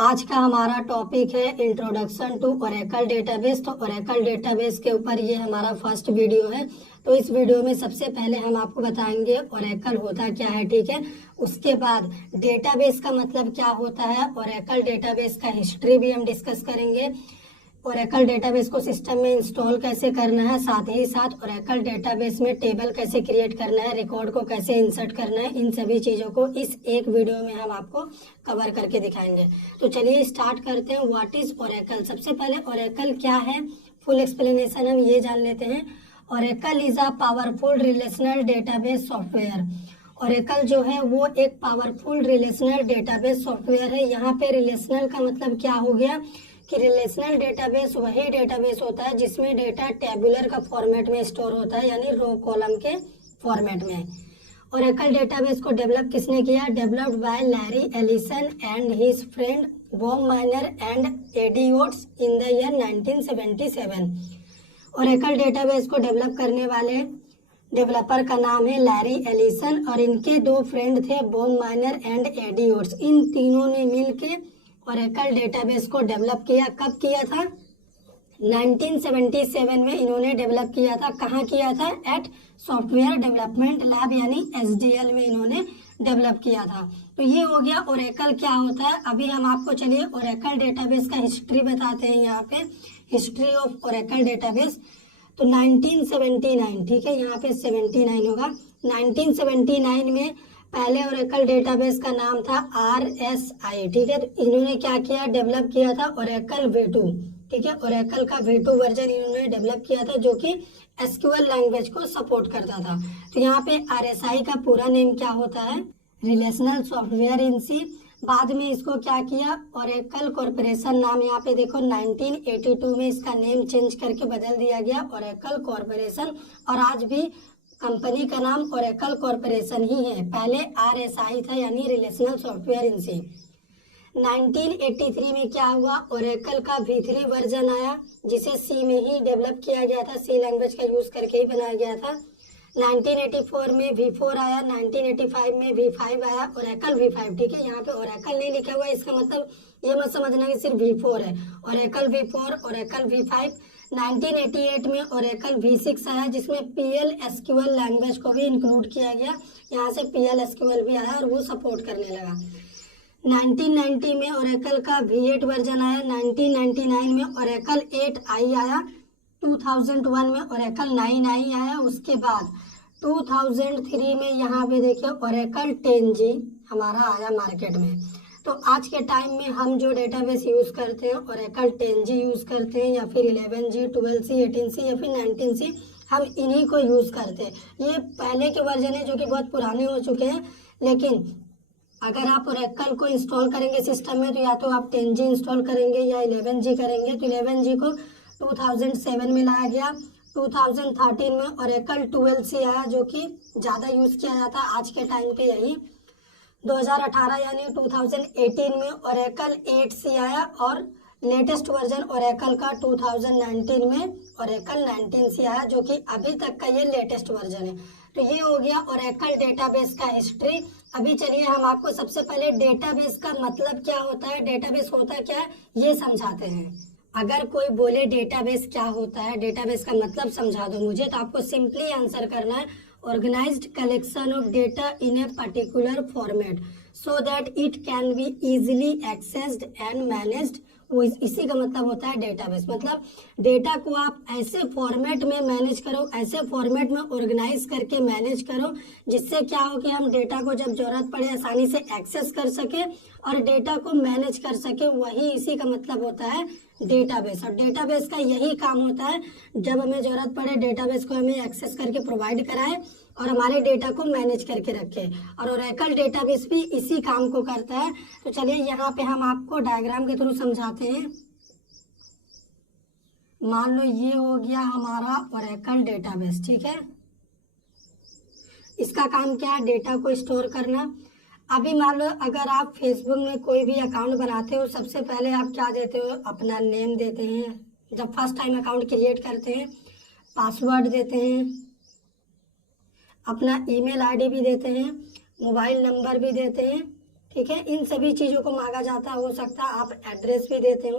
आज का हमारा टॉपिक है इंट्रोडक्शन टू ओरेकल डेटाबेस। तो ओरेकल डेटाबेस के ऊपर ये हमारा फर्स्ट वीडियो है। तो इस वीडियो में सबसे पहले हम आपको बताएंगे ओरेकल होता क्या है, ठीक है। उसके बाद डेटाबेस का मतलब क्या होता है, ओरेकल डेटाबेस का हिस्ट्री भी हम डिस्कस करेंगे। ओरेकल डेटाबेस को सिस्टम में इंस्टॉल कैसे करना है, साथ ही साथ ओरेकल डेटाबेस में टेबल कैसे क्रिएट करना है, रिकॉर्ड को कैसे इंसर्ट करना है, इन सभी चीज़ों को इस एक वीडियो में हम आपको कवर करके दिखाएंगे। तो चलिए स्टार्ट करते हैं। What is Oracle. सबसे पहले ओरेकल क्या है, फुल एक्सप्लेनेशन हम ये जान लेते हैं। Oracle is a powerful relational database software. Oracle जो है वो एक पावरफुल रिलेशनल डेटाबेस सॉफ्टवेयर है। यहाँ पे रिलेशनल का मतलब क्या हो गया कि रिलेशनल डेटाबेस वही डेटाबेस होता है जिसमें डेटा टेबुलर का फॉर्मेट में स्टोर होता है, यानी रो कॉलम के फॉर्मेट में। ओरेकल डेटाबेस को डेवलप किसने किया, developed by Larry Ellison and his friend Bob Miner and Ed Oates in the year 1977। Oracle database को डेवलप करने वाले डेवलपर का नाम है लैरी एलिसन और इनके दो फ्रेंड थे Bob Miner and Ed Oates. इन तीनों ने मिलके ओरेकल डेटाबेस को डेवलप किया। कब किया था, 1977 में इन्होंने डेवलप किया था। कहाँ किया था, एट सॉफ्टवेयर डेवलपमेंट लैब यानी SDL में इन्होंने डेवलप किया था। तो ये हो गया ओरेकल क्या होता है। अभी हम आपको चलिए ओरेकल डेटाबेस का हिस्ट्री बताते हैं। यहाँ पे हिस्ट्री ऑफ ओरेकल डेटाबेस। तो 1979, ठीक है, यहाँ पे 79 होगा। 1979 में पहले ओरेकल डेटाबेस का नाम था RSI, ठीक है। तो इन्होंने क्या किया, डेवलप किया था ओरेकल V2, ठीक है। ओरेकल का V2 वर्जन इन्होंने डेवलप किया था जो कि SQL लैंग्वेज को सपोर्ट करता था। तो यहाँ पे RSI का पूरा नेम क्या होता है, रिलेशनल सॉफ्टवेयर इन सी। बाद में इसको क्या किया, ओरेकल कॉर्पोरेशन नाम, यहाँ पे देखो 1982 में इसका नेम चेंज करके बदल दिया गया ओरेकल कॉर्पोरेशन। और आज भी कंपनी का नाम ओरेकल कॉर्पोरेशन ही है। पहले RSI था यानी रिलेशनल सॉफ्टवेयर इन सी। 1983 में क्या हुआ, ओरेकल का V3 वर्जन आया जिसे C में ही डेवलप किया गया था, C लैंग्वेज का यूज करके ही बनाया गया था। 1984 में V4 आया, 1985 में V5 आया, ओरेकल V5, ठीक है। यहाँ पे ओरेकल नहीं लिखा हुआ है, इसका मतलब ये मत समझना कि सिर्फ V4 है। Oracle V4, Oracle V5। 1988 में ओरेकल V6 आया जिसमें PL SQL लैंग्वेज को भी इंक्लूड किया गया। यहाँ से PL SQL भी आया और वो सपोर्ट करने लगा। 1990 में ओरेकल का V8 वर्जन आया। 1999 में ओरेकल 8i आया। 2001 में ओरेकल 9i आया। उसके बाद 2003 में यहाँ पे देखिए ओरेकल 10G हमारा आया मार्केट में। तो आज के टाइम में हम जो डेटाबेस यूज़ करते हैं ओरेकल 10G यूज़ करते हैं, या फिर 11G, 12C, 18C या फिर 19C, हम इन्हीं को यूज़ करते हैं। ये पहले के वर्जन है जो कि बहुत पुराने हो चुके हैं, लेकिन अगर आप ओरेकल को इंस्टॉल करेंगे सिस्टम में तो या तो आप 10G इंस्टॉल करेंगे या 11G करेंगे। तो 11G को 2007 में लाया गया। 2013 में ओरेकल 12C आया जो कि ज़्यादा यूज़ किया जाता है आज के टाइम पे यही। 2018 यानी 2018 में ओरेकल 8C आया और लेटेस्ट वर्जन ओरेकल का 2019 में ओरेकल 19C आया जो कि अभी तक का ये लेटेस्ट वर्जन है। तो ये हो गया ओरेकल डेटाबेस का हिस्ट्री। अभी चलिए हम आपको सबसे पहले डेटाबेस का मतलब क्या होता है, डेटाबेस होता क्या है ये समझाते हैं। अगर कोई बोले डेटाबेस क्या होता है, डेटाबेस का मतलब समझा दो मुझे, तो आपको सिंपली आंसर करना है organized collection of data in a particular format so that it can be easily accessed and managed। वो इसी का मतलब होता है डेटाबेस। मतलब डेटा को आप ऐसे फॉर्मेट में मैनेज करो, ऐसे फॉर्मेट में ऑर्गेनाइज करके मैनेज करो जिससे क्या हो कि हम डेटा को जब जरूरत पड़े आसानी से एक्सेस कर सके और डेटा को मैनेज कर सके, वही इसी का मतलब होता है डेटाबेस। और डेटाबेस का यही काम होता है, जब हमें जरूरत पड़े डेटाबेस को हमें एक्सेस करके प्रोवाइड कराए और हमारे डेटा को मैनेज करके रखे। और ओरेकल डेटाबेस भी इसी काम को करता है। तो चलिए यहाँ पे हम आपको डायग्राम के थ्रू समझाते हैं। मान लो ये हो गया हमारा ओरेकल डेटाबेस, ठीक है। इसका काम क्या है, डेटा को स्टोर करना। अभी मान लो अगर आप फेसबुक में कोई भी अकाउंट बनाते हो, सबसे पहले आप क्या देते हो, अपना नेम देते हैं जब फर्स्ट टाइम अकाउंट क्रिएट करते हैं, पासवर्ड देते हैं, अपना ईमेल आईडी भी देते हैं, मोबाइल नंबर भी देते हैं ठीक है। इन सभी चीज़ों को मांगा जाता है, हो सकता है आप एड्रेस भी देते हो।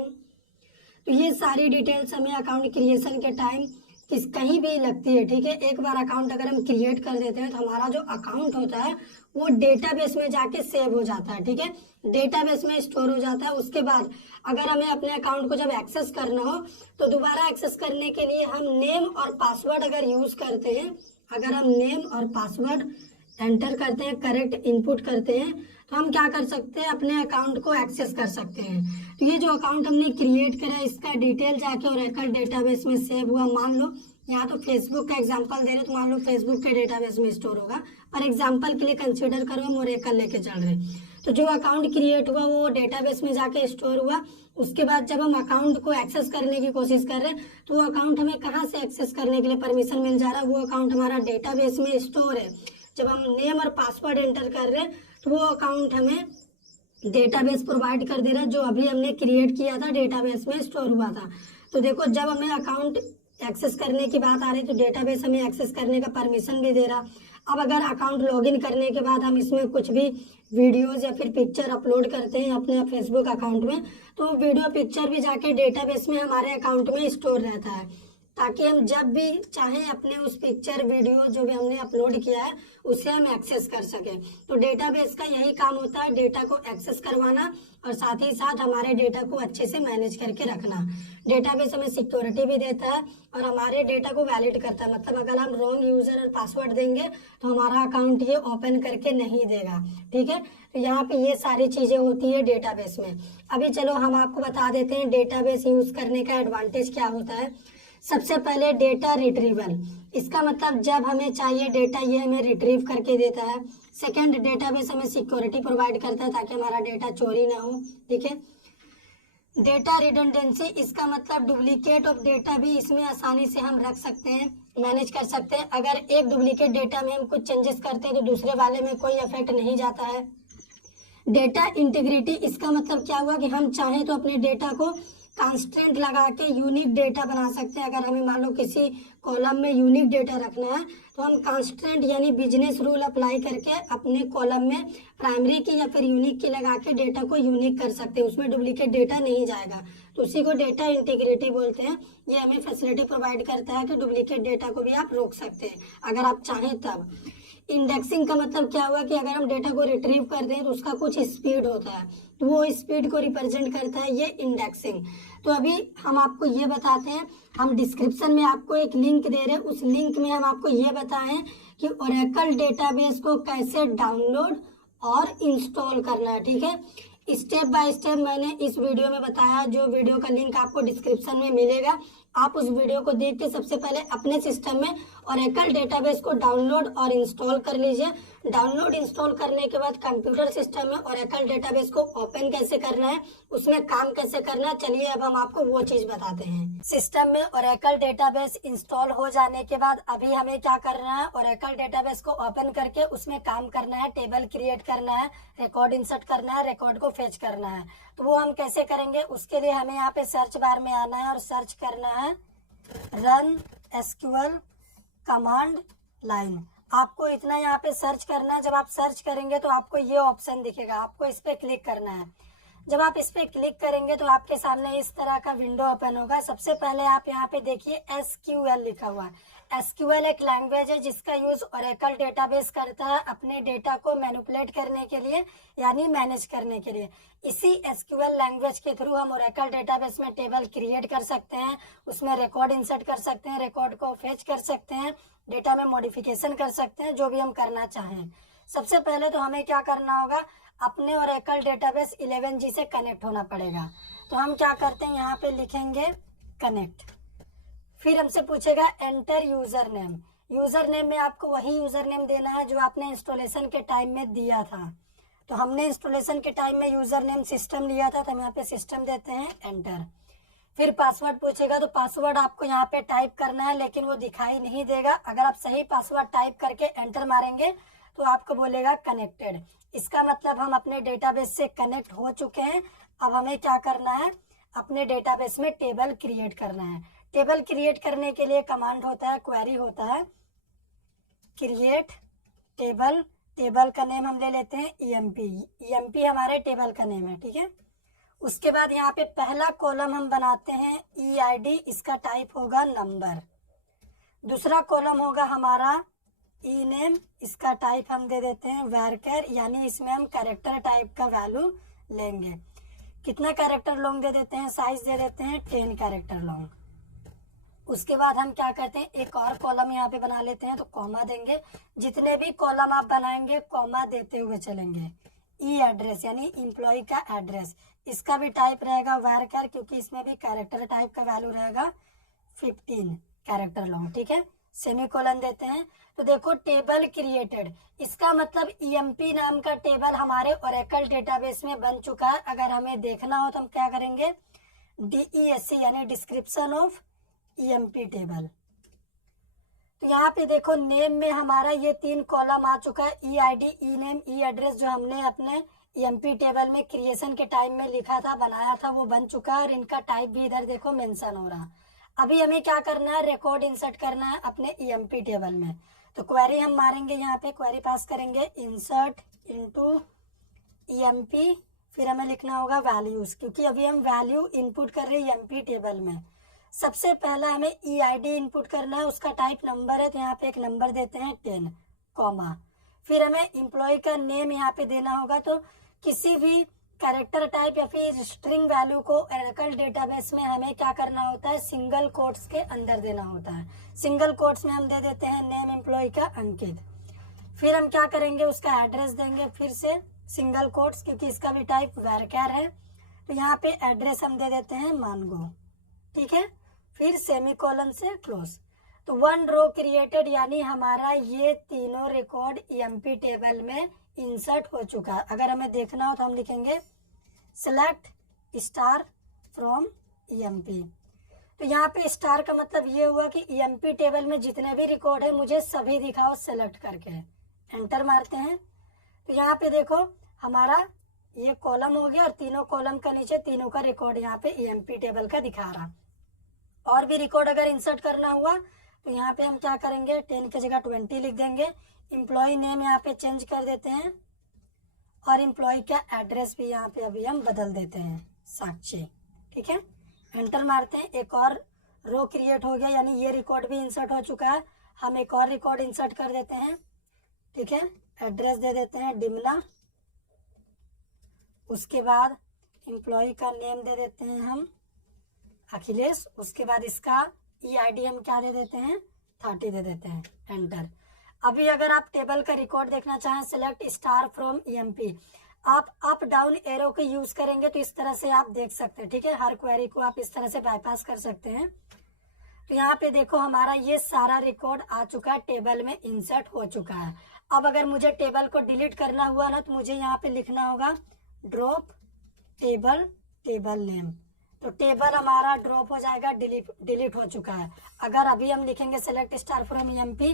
तो ये सारी डिटेल्स हमें अकाउंट क्रिएशन के टाइम कहीं भी लगती है, ठीक है। एक बार अकाउंट अगर हम क्रिएट कर देते हैं तो हमारा जो अकाउंट होता है वो डेटाबेस में जाके सेव हो जाता है, ठीक है, डेटाबेस में स्टोर हो जाता है। उसके बाद अगर हमें अपने अकाउंट को जब एक्सेस करना हो तो दोबारा एक्सेस करने के लिए हम नेम और पासवर्ड अगर यूज करते हैं, अगर हम नेम और पासवर्ड एंटर करते हैं, करेक्ट इनपुट करते हैं, तो हम क्या कर सकते हैं, अपने अकाउंट को एक्सेस कर सकते हैं। तो ये जो अकाउंट हमने क्रिएट करा इसका डिटेल जाके ओरेकल डेटाबेस में सेव हुआ। मान लो यहाँ तो फेसबुक का एग्जांपल दे रहे, तो मान लो फेसबुक के डेटाबेस में स्टोर होगा, पर एग्जांपल के लिए कंसीडर करो हम ओरेकल लेके चल रहे। तो जो अकाउंट क्रिएट हुआ वो डेटाबेस में जाके स्टोर हुआ। उसके बाद जब हम अकाउंट को एक्सेस करने की कोशिश कर रहे हैं तो वो अकाउंट हमें कहाँ से एक्सेस करने के लिए परमिशन मिल जा रहा है, वो अकाउंट हमारा डेटाबेस में स्टोर है। जब हम नेम और पासवर्ड एंटर कर रहे हैं तो वो अकाउंट हमें डेटाबेस प्रोवाइड कर दे रहा है, जो अभी हमने क्रिएट किया था डेटाबेस में स्टोर हुआ था। तो देखो जब हमें अकाउंट एक्सेस करने की बात आ रही तो डेटाबेस हमें एक्सेस करने का परमिशन भी दे रहा। अब अगर अकाउंट लॉगिन करने के बाद हम इसमें कुछ भी वीडियोज या फिर पिक्चर अपलोड करते हैं अपने फेसबुक अकाउंट में, तो वीडियो पिक्चर भी जाके डेटाबेस में हमारे अकाउंट में स्टोर रहता है, ताकि हम जब भी चाहें अपने उस पिक्चर वीडियो जो भी हमने अपलोड किया है उसे हम एक्सेस कर सकें। तो डेटाबेस का यही काम होता है, डेटा को एक्सेस करवाना और साथ ही साथ हमारे डेटा को अच्छे से मैनेज करके रखना। डेटाबेस हमें सिक्योरिटी भी देता है और हमारे डेटा को वैलिड करता है। मतलब अगर हम रॉन्ग यूजर और पासवर्ड देंगे तो हमारा अकाउंट ये ओपन करके नहीं देगा, ठीक है। तो यहाँ पे ये सारी चीजें होती है डेटाबेस में। अभी चलो हम आपको बता देते हैं डेटाबेस यूज करने का एडवांटेज क्या होता है। सबसे पहले डेटा रिट्रीवल, इसका मतलब जब हमें चाहिए डेटा ये हमें रिट्रीव करके देता है। सेकंड, डेटाबेस हमें सिक्योरिटी प्रोवाइड करता है ताकि हमारा डेटा चोरी ना हो, ठीक है। डेटा रिडंडेंसी, इसका मतलब डुप्लीकेट ऑफ डेटा भी इसमें आसानी से हम रख सकते हैं, मैनेज कर सकते हैं। अगर एक डुप्लीकेट डेटा में हम कुछ चेंजेस करते हैं तो दूसरे वाले में कोई इफेक्ट नहीं जाता है। डेटा इंटीग्रिटी, इसका मतलब क्या हुआ कि हम चाहें तो अपने डेटा को कांस्टेंट लगा के यूनिक डेटा बना सकते हैं। अगर हमें मान लो किसी कॉलम में यूनिक डेटा रखना है तो हम कांस्टेंट यानी बिजनेस रूल अप्लाई करके अपने कॉलम में प्राइमरी की या फिर यूनिक की लगा के डेटा को यूनिक कर सकते हैं, उसमें डुप्लीकेट डेटा नहीं जाएगा। तो उसी को डेटा इंटीग्रिटी बोलते हैं। ये हमें फैसिलिटी प्रोवाइड करता है कि डुप्लीकेट डेटा को भी आप रोक सकते हैं अगर आप चाहें तब। इंडेक्सिंग का मतलब क्या हुआ कि अगर हम डेटा को रिट्रीव कर दें तो उसका कुछ स्पीड होता है, तो वो स्पीड को रिप्रेजेंट करता है ये इंडेक्सिंग। तो अभी हम आपको ये बताते हैं, हम डिस्क्रिप्शन में आपको एक लिंक दे रहे हैं, उस लिंक में हम आपको ये बताएं कि ओरेकल डेटाबेस को कैसे डाउनलोड और इंस्टॉल करना है, ठीक है। स्टेप बाय स्टेप मैंने इस वीडियो में बताया, जो वीडियो का लिंक आपको डिस्क्रिप्शन में मिलेगा। आप उस वीडियो को देख के सबसे पहले अपने सिस्टम में ओरेकल डेटाबेस को डाउनलोड और इंस्टॉल कर लीजिए। डाउनलोड इंस्टॉल करने के बाद कंप्यूटर सिस्टम में ओरेकल डेटाबेस को ओपन कैसे करना है, उसमें काम कैसे करना है, चलिए अब हम आपको वो चीज बताते हैं। सिस्टम में ओरेकल डेटाबेस इंस्टॉल हो जाने के बाद अभी हमें क्या करना है, ओरेकल डेटाबेस को ओपन करके उसमें काम करना है, टेबल क्रिएट करना है, रिकॉर्ड इंसर्ट करना है, रिकॉर्ड को फेच करना है। तो वो हम कैसे करेंगे, उसके लिए हमें यहाँ पे सर्च बार में आना है और सर्च करना है रन एसक्यूएल कमांड लाइन। आपको इतना यहाँ पे सर्च करना है। जब आप सर्च करेंगे तो आपको ये ऑप्शन दिखेगा, आपको इस पे क्लिक करना है। जब आप इस पे क्लिक करेंगे तो आपके सामने इस तरह का विंडो ओपन होगा। सबसे पहले आप यहाँ पे देखिए एसक्यूएल लिखा हुआ है। एसक्यूएल एक लैंग्वेज है जिसका यूज ओरेकल डेटाबेस करता है अपने डेटा को मैनिपुलेट करने के लिए, यानी मैनेज करने के लिए। इसी एसक्यूएल लैंग्वेज के थ्रू हम ओरेकल डेटाबेस में टेबल क्रिएट कर सकते हैं, उसमें रिकॉर्ड इंसर्ट कर सकते हैं, रिकॉर्ड को फेच कर सकते हैं, डेटा में मॉडिफिकेशन कर सकते हैं, जो भी हम करना चाहें। सबसे पहले तो हमें क्या करना होगा, अपने ओरेकल डेटाबेस 11G से कनेक्ट होना पड़ेगा। तो हम क्या करते हैं, यहाँ पे लिखेंगे कनेक्ट, फिर हमसे पूछेगा enter user name. User name में आपको वही यूजर नेम देना है जो आपने इंस्टॉलेशन के टाइम में दिया था। तो हमने इंस्टॉलेशन के टाइम में यूजर नेम सिस्टम लिया था, तो हम यहाँ पे सिस्टम देते हैं, एंटर। फिर पासवर्ड पूछेगा, तो पासवर्ड आपको यहाँ पे टाइप करना है, लेकिन वो दिखाई नहीं देगा। अगर आप सही पासवर्ड टाइप करके एंटर मारेंगे तो आपको बोलेगा कनेक्टेड। इसका मतलब हम अपने डेटाबेस से कनेक्ट हो चुके हैं। अब हमें क्या करना है, अपने डेटाबेस में टेबल क्रिएट करना है। टेबल क्रिएट करने के लिए कमांड होता है, क्वेरी होता है क्रिएट टेबल। टेबल का नेम हम ले लेते हैं EMP। EMP हमारे टेबल का नेम है, ठीक है। उसके बाद यहाँ पे पहला कॉलम हम बनाते हैं EID, इसका टाइप होगा नंबर। दूसरा कॉलम होगा हमारा ENAME, इसका टाइप हम दे देते हैं varchar, यानी इसमें हम कैरेक्टर टाइप का वैल्यू लेंगे। कितना कैरेक्टर लॉन्ग दे देते हैं, साइज दे देते हैं 10 कैरेक्टर लॉन्ग। उसके बाद हम क्या करते हैं, एक और कॉलम यहाँ पे बना लेते हैं, तो कॉमा देंगे। जितने भी कॉलम आप बनाएंगे कॉमा देते हुए चलेंगे। एड्रेस यानी इम्प्लॉय का एड्रेस, इसका भी टाइप रहेगा varchar, क्योंकि इसमें भी कैरेक्टर टाइप का वैल्यू रहेगा 15 कैरेक्टर लॉन्ग, ठीक है। सेमीकोलन देते हैं। तो देखो टेबल क्रिएटेड, इसका मतलब EMP नाम का टेबल हमारे ओरेकल डेटाबेस में बन चुका है। अगर हमें देखना हो तो हम क्या करेंगे, DESC यानी डिस्क्रिप्शन ऑफ EMP टेबल। तो यहाँ पे देखो नेम में हमारा ये 3 कॉलम आ चुका है, EID, ENAME, एड्रेस, जो हमने अपने EMP टेबल में क्रिएशन के टाइम में लिखा था, बनाया था, वो बन चुका है। और इनका टाइप भी इधर देखो मेंशन हो रहा। अभी हमें क्या करना है, रिकॉर्ड इंसर्ट करना है अपने EMP टेबल में। तो क्वेरी हम मारेंगे, यहाँ पे क्वेरी पास करेंगे इंसर्ट इनटू EMP, फिर हमें लिखना होगा वैल्यूज, क्योंकि अभी हम वैल्यू इनपुट कर रहे हैं EMP टेबल में। सबसे पहला हमें EID इनपुट करना है, उसका टाइप नंबर है, तो यहाँ पे एक नंबर देते हैं 10 कॉमा। फिर हमें एम्प्लॉय का नेम यहाँ पे देना होगा। तो किसी भी कैरेक्टर टाइप या फिर स्ट्रिंग वैल्यू को ओरेकल डेटाबेस में हमें क्या करना होता है, सिंगल कोट्स के अंदर देना होता है। सिंगल कोट्स में हम दे देते हैं नेम एम्प्लॉय का अंकित। फिर हम क्या करेंगे, उसका एड्रेस देंगे, फिर से सिंगल कोट्स, क्योंकि इसका भी टाइप varchar है। तो यहाँ पे एड्रेस हम दे देते हैं मानगो, ठीक है। फिर सेमीकोलन से क्लोज। तो 1 रो क्रिएटेड, यानी हमारा ये तीनों रिकॉर्ड EMP टेबल में इंसर्ट हो चुका है। अगर हमें देखना हो तो हम लिखेंगे सेलेक्ट स्टार फ्रॉम EMP। तो यहाँ पे स्टार का मतलब ये हुआ कि EMP टेबल में जितने भी रिकॉर्ड है मुझे सभी दिखाओ सेलेक्ट करके। एंटर मारते हैं। तो यहाँ पे देखो हमारा ये कॉलम हो गया, और तीनों कॉलम का नीचे तीनों का रिकॉर्ड यहाँ पे EMP टेबल का दिखा रहा। और भी रिकॉर्ड अगर इंसर्ट करना हुआ तो यहाँ पे हम क्या करेंगे, 10 की जगह 20 लिख देंगे। एम्प्लॉय नेम यहाँ पे चेंज कर देते हैं, और एम्प्लॉय का एड्रेस भी यहाँ पे अभी हम बदल देते हैं साक्षी, ठीक है। एंटर मारते हैं। एक और रो क्रिएट हो गया, यानी ये रिकॉर्ड भी इंसर्ट हो चुका है। हम एक और रिकॉर्ड इंसर्ट कर देते हैं, ठीक है। एड्रेस दे देते हैं डिमला। उसके बाद एम्प्लॉय का नेम दे देते हैं हम अखिलेश। उसके बाद इसका EID हम क्या दे देते हैं, 30 दे देते हैं। एंटर। अभी अगर आप टेबल का रिकॉर्ड देखना चाहें, सेलेक्ट स्टार फ्रॉम EMP, आप अप डाउन एरो के यूज करेंगे तो इस तरह से आप देख सकते हैं, ठीक है। हर क्वेरी को आप इस तरह से बाईपास कर सकते हैं। तो यहाँ पे देखो हमारा ये सारा रिकॉर्ड आ चुका है, टेबल में इंसर्ट हो चुका है। अब अगर मुझे टेबल को डिलीट करना हुआ ना, तो मुझे यहाँ पे लिखना होगा ड्रॉप टेबल टेबल नेम। तो टेबल हमारा ड्रॉप हो जाएगा, डिलीट हो चुका है। अगर अभी हम लिखेंगे select star from EMP,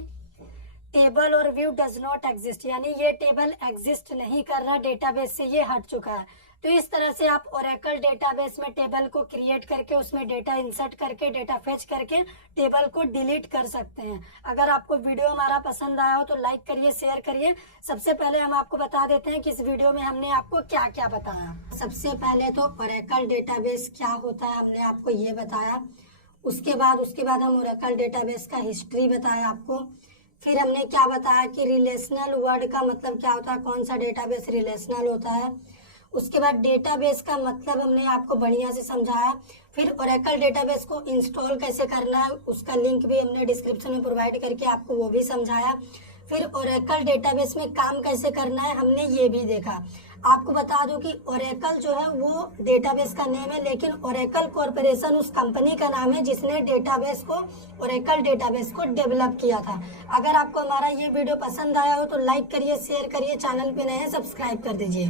table और व्यू डज नॉट एग्जिस्ट, यानी ये टेबल एग्जिस्ट नहीं कर रहा, डेटाबेस से ये हट चुका है। तो इस तरह से आप ओरेकल डेटाबेस में टेबल को क्रिएट करके उसमें डेटा इंसर्ट करके डेटा फेच करके टेबल को डिलीट कर सकते हैं। अगर आपको वीडियो हमारा पसंद आया हो तो लाइक करिए, शेयर करिए। सबसे पहले हम आपको बता देते हैं कि इस वीडियो में हमने आपको क्या क्या बताया। सबसे पहले तो ओरेकल डेटाबेस क्या होता है हमने आपको ये बताया। उसके बाद हम ओरेकल डेटाबेस का हिस्ट्री बताया आपको। फिर हमने क्या बताया कि रिलेशनल वर्ड का मतलब क्या होता है, कौन सा डेटाबेस रिलेशनल होता है। उसके बाद डेटाबेस का मतलब हमने आपको बढ़िया से समझाया। फिर ओरेकल डेटाबेस को इंस्टॉल कैसे करना है, उसका लिंक भी हमने डिस्क्रिप्शन में प्रोवाइड करके आपको वो भी समझाया। फिर ओरेकल डेटाबेस में काम कैसे करना है हमने ये भी देखा। आपको बता दूं कि ओरेकल जो है वो डेटाबेस का नेम है, लेकिन ओरेकल कॉर्पोरेशन उस कंपनी का नाम है जिसने डेटाबेस को ओरेकल डेटाबेस को डेवलप किया था। अगर आपको हमारा ये वीडियो पसंद आया हो तो लाइक करिए, शेयर करिए, चैनल पे नए हैं सब्सक्राइब कर दीजिए।